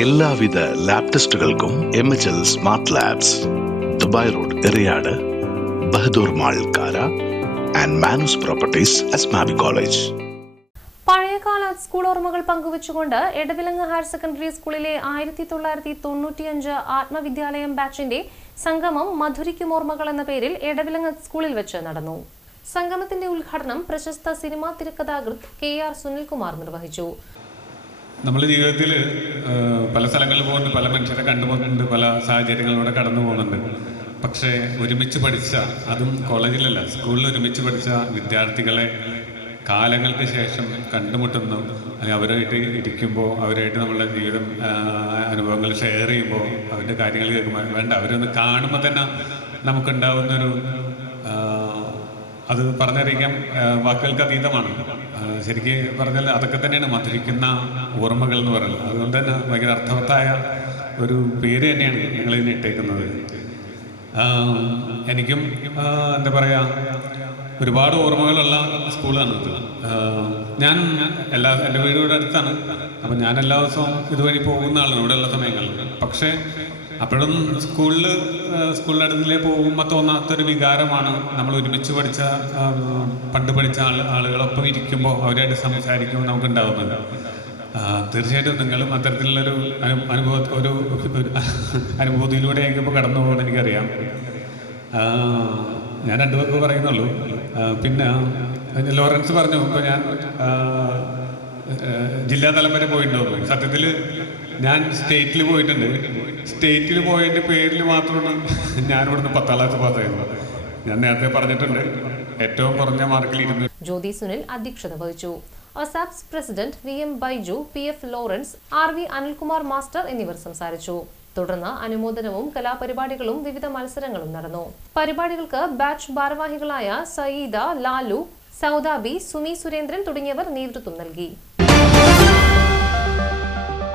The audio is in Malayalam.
എല്ലാവിധ ലാബ് ടെസ്റ്റുകൾക്കും MHL smart labs, Dubai road, Eriyad, Bahadur mall, Kara and Manus properties, Asmabi college. പഴയകാല സ്കൂൾ ഓർമ്മകൾ പങ്കുവച്ചുകൊണ്ട് എടവിലങ്ങ് ഹയർ സെക്കൻഡറി സ്കൂളിലെ 1995 ആത്മവിദ്യാലയം ബാച്ചിന്റെ സംഗമം മധുരിക്കും ഓർമ്മകൾ എന്ന പേരിൽ എടവിലങ്ങ് സ്കൂളിൽ വെച്ച് നടന്നു. സംഗമത്തിന്റെ ഉദ്ഘാടനം പ്രശസ്ത സിനിമാ തിരക്കഥാകൃത്ത് KR സുനിൽകുമാർ നിർവഹിച്ചു. നമ്മുടെ ജീവിതത്തിൽ പല സ്ഥലങ്ങളിൽ പോകുന്നുണ്ട്, പല മനുഷ്യരെ കണ്ടുപോകുന്നുണ്ട്, പല സാഹചര്യങ്ങളിലൂടെ കടന്നു പോകുന്നുണ്ട്. പക്ഷേ ഒരുമിച്ച് പഠിച്ച, അതും കോളേജിലല്ല സ്കൂളിൽ ഒരുമിച്ച് പഠിച്ച വിദ്യാർത്ഥികളെ കാലങ്ങൾക്ക് ശേഷം കണ്ടുമുട്ടുന്നു. അവരായിട്ട് ഇരിക്കുമ്പോൾ, അവരായിട്ട് നമ്മളുടെ ജീവിതം അനുഭവങ്ങൾ ഷെയർ ചെയ്യുമ്പോൾ, അവരുടെ കാര്യങ്ങൾ കേൾക്കുമ്പോൾ വേണ്ട, അവരൊന്ന് കാണുമ്പോൾ തന്നെ നമുക്കുണ്ടാവുന്നൊരു, അത് പറഞ്ഞറിയിക്കാൻ വാക്കുകൾക്ക് അതീതമാണ്. ശരിക്കും പറഞ്ഞാൽ അതൊക്കെ തന്നെയാണ് മധുരിക്കുന്ന ഓർമ്മകൾ എന്ന് പറയുന്നത്. അതുകൊണ്ട് തന്നെ ഭയങ്കര അർത്ഥവത്തായ ഒരു പേര് തന്നെയാണ് ഞങ്ങളിതിന് ഇട്ടേക്കുന്നത്. എനിക്കും എന്താ പറയുക, ഒരുപാട് ഓർമ്മകളുള്ള സ്കൂളാണിത്. ഞാൻ എൻ്റെ വീട് ഇവിടെ അടുത്താണ്. അപ്പം ഞാൻ എല്ലാ ദിവസവും ഇതുവഴി പോകുന്ന ആളാണ് ഇവിടെയുള്ള സമയങ്ങളിൽ. പക്ഷേ അപ്പോഴും സ്കൂളിൻ്റെ അടുത്തിലേ പോകുമ്പോൾ തോന്നാത്തൊരു വികാരമാണ് നമ്മൾ ഒരുമിച്ച് പഠിച്ച, പണ്ട് പഠിച്ച ആളുകളൊപ്പം ഇരിക്കുമ്പോൾ, അവരായിട്ട് സംസാരിക്കുമ്പോൾ നമുക്ക് ഉണ്ടാകുന്നത്. തീർച്ചയായിട്ടും നിങ്ങളും അത്തരത്തിലുള്ളൊരു അനുഭൂതിയിലൂടെ ഇപ്പോൾ കടന്നു പോകണം എനിക്കറിയാം. ഞാൻ രണ്ടു പേർക്ക് പറയുന്നുള്ളൂ. പിന്നെ ലോറൻസ് പറഞ്ഞു, ഇപ്പോൾ ഞാൻ ജില്ലാതലം വരെ പോയിട്ടുണ്ടോ. സത്യത്തിൽ ഞാൻ സ്റ്റേറ്റിൽ പോയിട്ടുണ്ട്. സ്റ്റേറ്റിൽ പോയതിൻ്റെ പേരിൽ മാത്രമാണ് ഞാനിവിടുന്ന് 10ാം ക്ലാസ് പാസ്സായിരുന്നത്. ഞാൻ നേരത്തെ പറഞ്ഞിട്ടുണ്ട്, ഏറ്റവും കുറഞ്ഞ മാർക്കിൽ 200. ജ്യോതി സുനിൽ അധ്യക്ഷത വഹിച്ചു. അസാപ്സ് president VM Baiju, PF Lawrence, RV Anilkumar master എന്നിവർ സംസാരിച്ചു. തുടർന്ന് അനുമോദനവും കലാപരിപാടികളും വിവിധ മത്സരങ്ങളും നടന്നു. പരിപാടികൾക്ക് ബാച്ച് ഭാരവാഹികളായ സയീദ, ലാലു, സൗദാബി, സുമി സുരേന്ദ്രൻ തുടങ്ങിയവർ നേതൃത്വം നൽകി.